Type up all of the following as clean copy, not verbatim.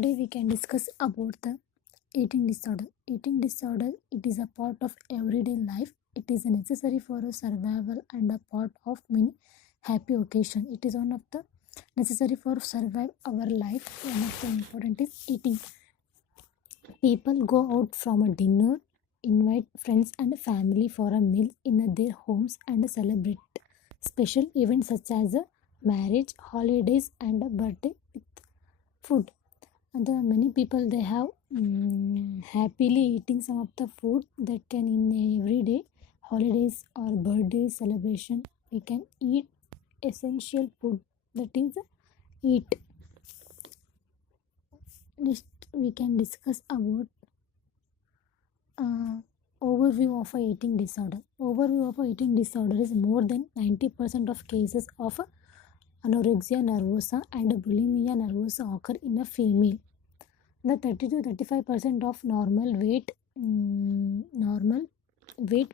Today we can discuss about the eating disorder. Eating disorder, it is a part of everyday life. It is necessary for a survival and a part of many happy occasion. It is one of the necessary for survive our life. One of the important is eating. People go out from a dinner, invite friends and family for a meal in their homes and celebrate special events such as a marriage, holidays and a birthday with food. And the many people they have happily eating some of the food that can in everyday holidays or birthday celebration we can eat essential food, that is eat. Next we can discuss about overview of a eating disorder. Overview of a eating disorder is more than 90% of cases of anorexia nervosa and bulimia nervosa occur in a female. The 30 to 35% of normal weight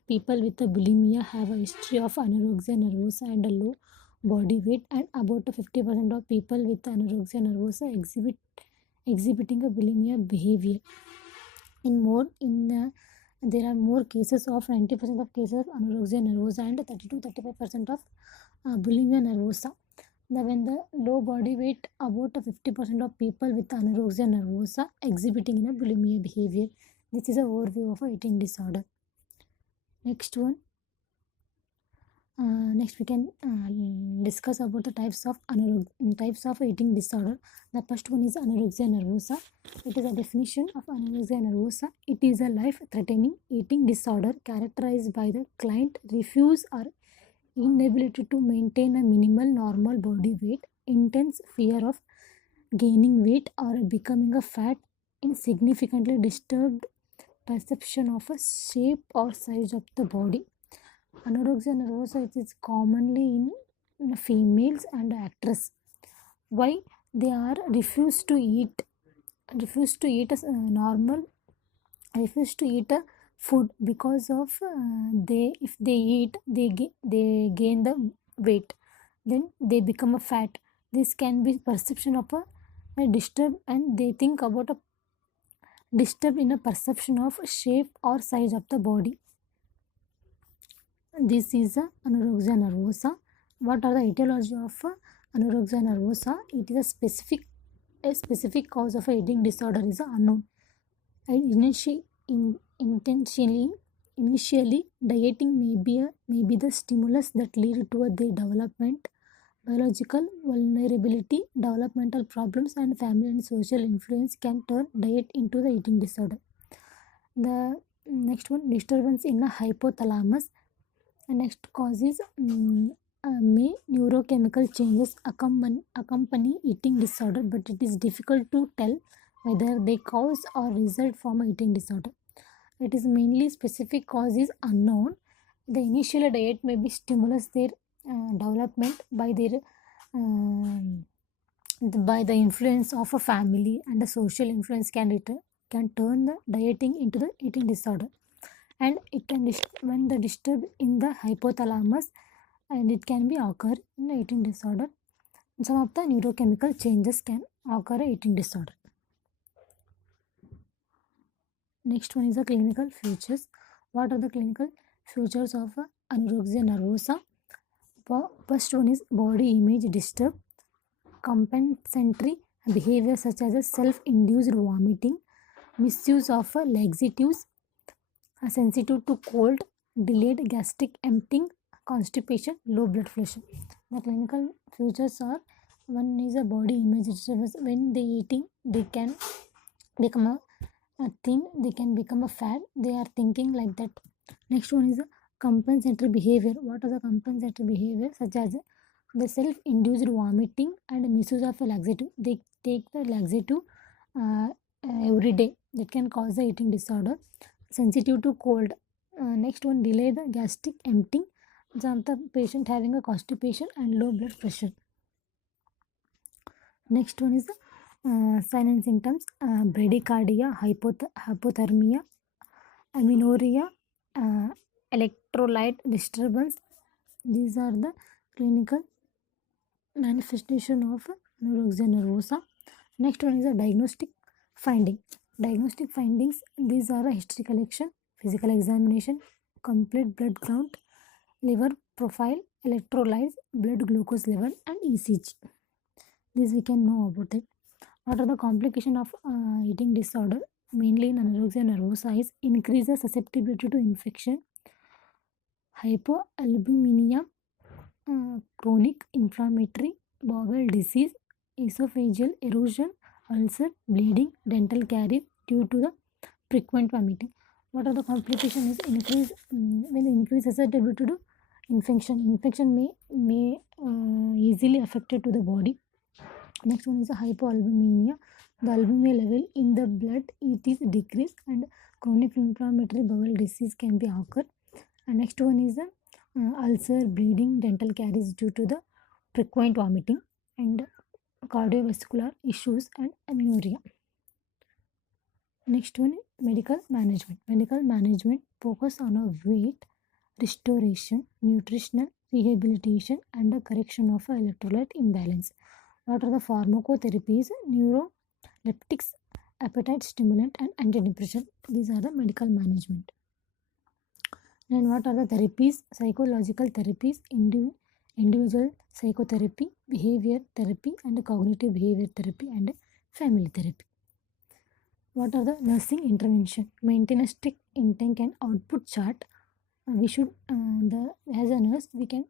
people with a bulimia have a history of anorexia nervosa and a low body weight, and about 50% of people with anorexia nervosa exhibiting a bulimia behavior. There are more cases of 90% of cases of anorexia nervosa and 30 to 35% of bulimia nervosa. When the low body weight, about 50% of people with anorexia nervosa exhibiting in a bulimia behavior. This is an overview of a eating disorder. Next we can discuss about the types of eating disorder. The first one is anorexia nervosa. It is a definition of anorexia nervosa. It is a life-threatening eating disorder characterized by the client refuse or inability to maintain a minimal normal body weight, intense fear of gaining weight or becoming a fat, insignificantly disturbed perception of a shape or size of the body. Anorexia nervosa is commonly in females and actresses. Why? They are refuse to eat a food because of if they eat they gain the weight, then they become a fat. This can be perception of a disturb, and they think about a disturb in a perception of shape or size of the body. This is a anorexia nervosa. What are the etiology of anorexia nervosa? It is a specific cause of a eating disorder is unknown. Initially, dieting may be the stimulus that lead to their development. Biological vulnerability, developmental problems, and family and social influence can turn diet into the eating disorder. The next one, disturbance in the hypothalamus. The next cause is may neurochemical changes accompany eating disorder, but it is difficult to tell whether they cause or result from eating disorder. It is mainly specific cause is unknown. The initial diet may be stimulus their development by the influence of a family, and the social influence can turn the dieting into the eating disorder. And it can when the disturb in the hypothalamus, and it can be occur in the eating disorder. Some of the neurochemical changes can occur in eating disorder. Next one is the clinical features. What are the clinical features of anorexia nervosa? First one is body image disturb, compensatory behavior such as self-induced vomiting, misuse of laxatives, sensitive to cold, delayed gastric emptying, constipation, low blood pressure. The clinical features are: one is a body image disturbance. When they eating, they can become a thin, they can become a fat. They are thinking like that. Next one is a compensatory behavior. What are the compensatory behavior? Such as the self-induced vomiting and misuse of a laxative. They take the laxative every day. That can cause the eating disorder. Sensitive to cold. Next one, delay the gastric emptying. Some of the patient having a constipation and low blood pressure. Next one is sign and symptoms: bradycardia, hypothermia, amenorrhea, electrolyte disturbance. These are the clinical manifestation of anorexia nervosa. Next one is a diagnostic Finding. Diagnostic findings. These are a history collection, physical examination, complete blood count, liver profile, electrolytes, blood glucose level, and ECG. This we can know about it. What are the complications of eating disorder? Mainly in anorexia nervosa is increases susceptibility to infection, hypoalbuminemia, chronic inflammatory bowel disease, esophageal erosion, ulcer, bleeding, dental caries due to the frequent vomiting. What are the complications? Is increase when increase susceptibility to infection. Infection may easily affected to the body. Next one is hypoalbuminemia. The albumin level in the blood it is decreased and chronic inflammatory bowel disease can be occurred. And next one is the ulcer, bleeding, dental caries due to the frequent vomiting and cardiovascular issues and amenorrhea. Next one, medical management. Medical management focus on a weight restoration, nutritional rehabilitation, and the correction of electrolyte imbalance. What are the pharmacotherapies? Neuroleptics, appetite stimulant, and antidepressant. These are the medical management. And what are the therapies? Psychological therapies, individual psychotherapy, behavior therapy, and cognitive behavior therapy, and family therapy. What are the nursing intervention? Maintain a strict intake and output chart. We should as a nurse we can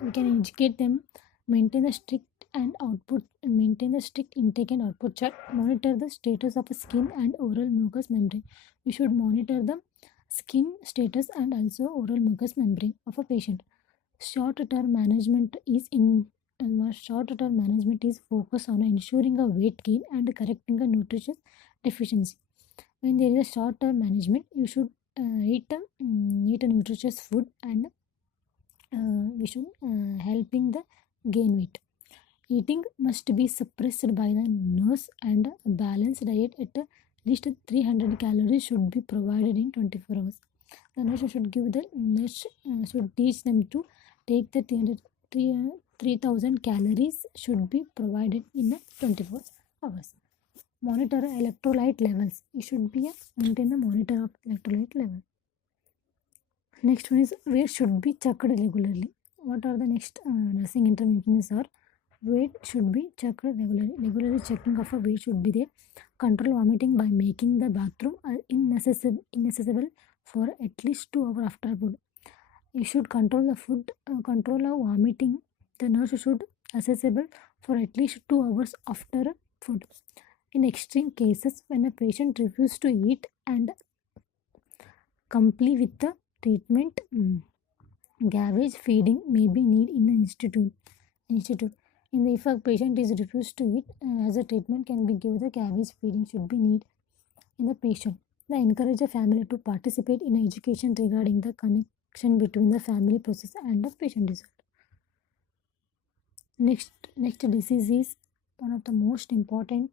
educate them, maintain the strict intake and output chart, monitor the status of skin and oral mucous membrane. We should monitor the skin status and also oral mucous membrane of a patient. Short-term management is focused on ensuring a weight gain and correcting a nutritious deficiency. When there is a short-term management, you should eat a nutritious food and we should helping the gain weight. Eating must be suppressed by the nurse and a balanced diet at least 300 calories should be provided in 24 hours. The nurse should teach them to take the 3000 calories should be provided in 24 hours. Monitor electrolyte levels. You should be maintain the monitor of electrolyte level. Next one is weight should be checked regularly. What are the next nursing interventions are? Weight should be checked regularly. Regularly checking of a weight should be there. Control vomiting by making the bathroom inaccessible for at least 2 hours after food. You should control the food, control of vomiting. The nurse should accessible for at least 2 hours after food. In extreme cases, when a patient refuses to eat and comply with the treatment, gavage feeding may be needed in the institute. If a patient is refused to eat, as a treatment can be given, the gavage feeding should be needed in the patient. They encourage a family to participate in education regarding the connection between the family process and the patient result. Next disease is one of the most important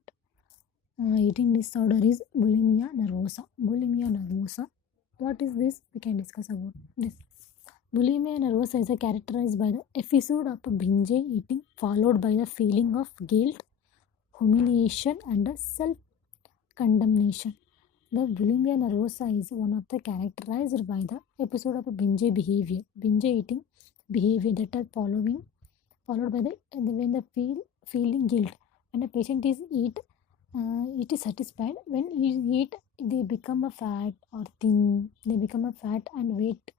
eating disorder is bulimia nervosa. Bulimia nervosa. What is this? We can discuss about this. Bulimia nervosa is characterized by the episode of binge eating followed by the feeling of guilt, humiliation, and self-condemnation. The bulimia nervosa is one of the characterized by the episode of binge eating behavior that are followed by the when the feeling guilt. When a patient is eat, it is satisfied. When he eat, they become a fat or thin. They become a fat and weight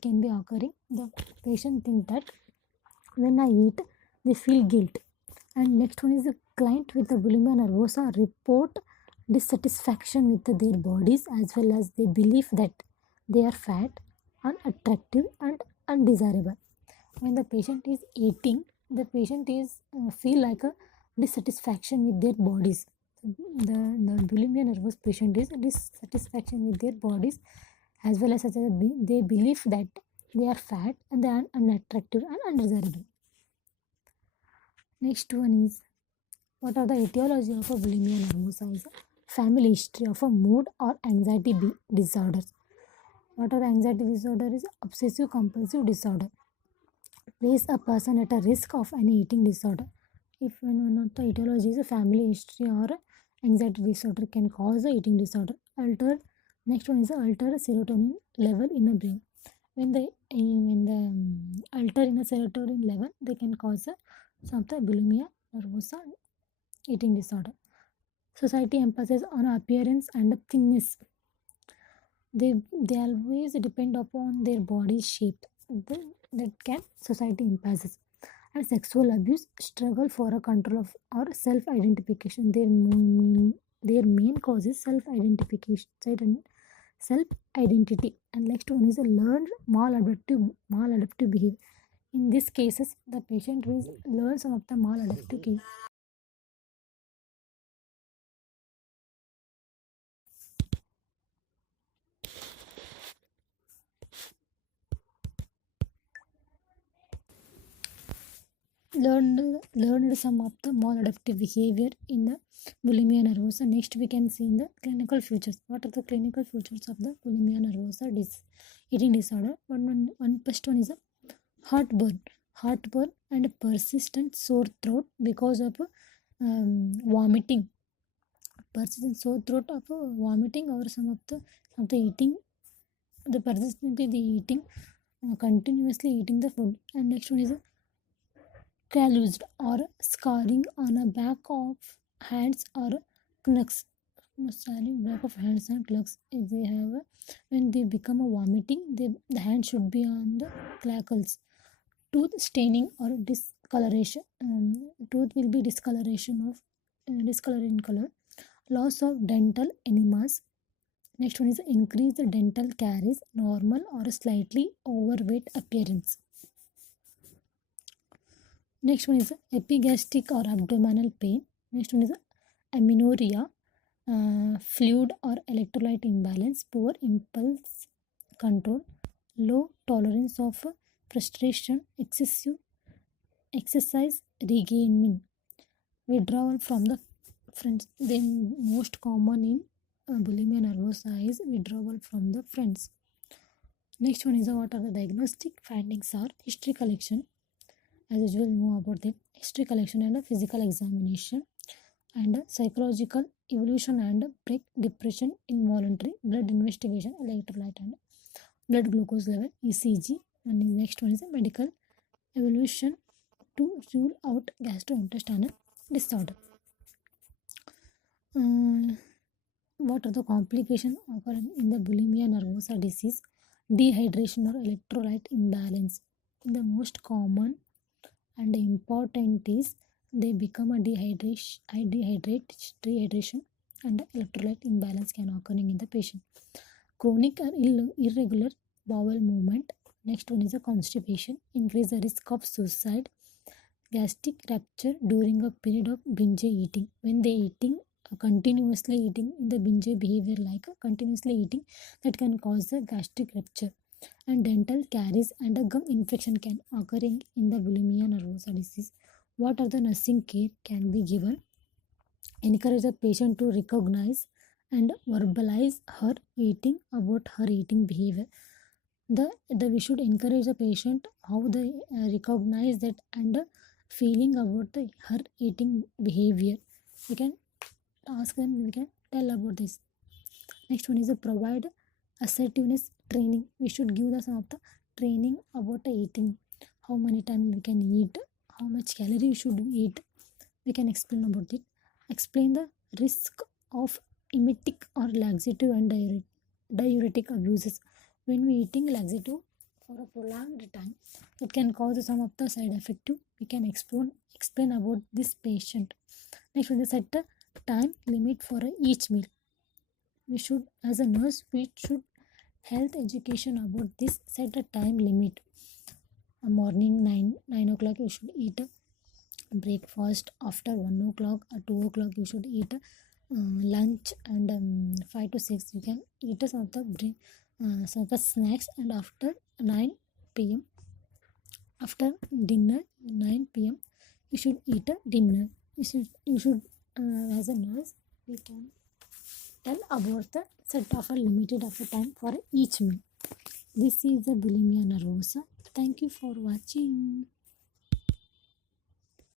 can be occurring. The patient think that when I eat, they feel guilt. And next one is the client with the bulimia nervosa report dissatisfaction with their bodies as well as they believe that they are fat, unattractive, and undesirable. When the patient is eating, the patient is feel like a dissatisfaction with their bodies. The bulimia nervous patient is dissatisfaction with their bodies as well as they believe that they are fat and they are unattractive and undesirable. Next one is what are the etiology of a bulimia nervosa is family history of a mood or anxiety disorders. What are the anxiety disorder is obsessive compulsive disorder. Place a person at a risk of any eating disorder. If one of the etiology is a family history or Anxiety disorder can cause a eating disorder. Next one is the altered serotonin level in the brain. When the alter in the serotonin level, they can cause some of the bulimia nervosa eating disorder. Society emphasizes on appearance and thinness. They always depend upon their body shape. That can society imposes. And sexual abuse struggle for a control of or self identification. Their main cause is self identification, self identity. And next one is a learned maladaptive behavior. In these cases, the patient will learn some of the maladaptive. Learned some of the maladaptive behavior in the bulimia nervosa. Next, we can see in the clinical features. What are the clinical features of the bulimia nervosa eating disorder? First one is a heartburn and persistent sore throat because of vomiting. Persistent sore throat of vomiting or some of the eating. The persistently the eating, continuously eating the food. And next one is a calloused or scarring on a back of hands or knucks. Scarring back of hands and knucks. If they have when they become a vomiting, the hand should be on the clackles. Tooth staining or discoloration. Tooth will be discolor in color. Loss of dental enemas. Next one is increase the dental caries, normal or slightly overweight appearance. Next one is epigastric or abdominal pain. Next one is amenorrhea, fluid or electrolyte imbalance, poor impulse control, low tolerance of frustration, excessive exercise regaining, withdrawal from the friends. The most common in bulimia nervosa is withdrawal from the friends. Next one is what are the diagnostic findings are history collection. As usual, know about the history collection and a physical examination, and psychological evolution and break depression, involuntary blood investigation, electrolyte and blood glucose level, ECG. And the next one is a medical evolution to rule out gastrointestinal disorder. What are the complications occurring in the bulimia nervosa disease? Dehydration or electrolyte imbalance. The most common and important is they become a dehydration and electrolyte imbalance can occurring in the patient. Chronic or irregular bowel movement. Next one is a constipation, increase the risk of suicide. Gastric rupture during a period of binge eating. When they eating continuously eating in the binge behavior like continuously eating, that can cause the gastric rupture. And dental caries and a gum infection can occurring in the bulimia nervosa disease. What are the nursing care can be given? Encourage the patient to recognize and verbalize her eating about her eating behavior. We should encourage the patient how they recognize that and feeling about her eating behavior. We can ask them, we can tell about this. Next one is to provide assertiveness training. We should give some of the training about the eating, how many times we can eat, how much calorie we should eat. We can explain about it. Explain the risk of emetic or laxative and diuretic abuses. When we eating laxative for a prolonged time, it can cause some of the side effect too. We can explain about this patient. Next one is set the time limit for each meal. We should, as a nurse, we should health education about this. Set a time limit. A morning 9 o'clock you should eat breakfast. After 1 o'clock or 2 o'clock you should eat lunch, and 5 to 6 you can eat some of the snacks. And after 9 p.m. after dinner 9 p.m. you should eat a dinner. You should as a nurse we can tell about the set of a limited of a time for each meal. This is the bulimia nervosa. Thank you for watching.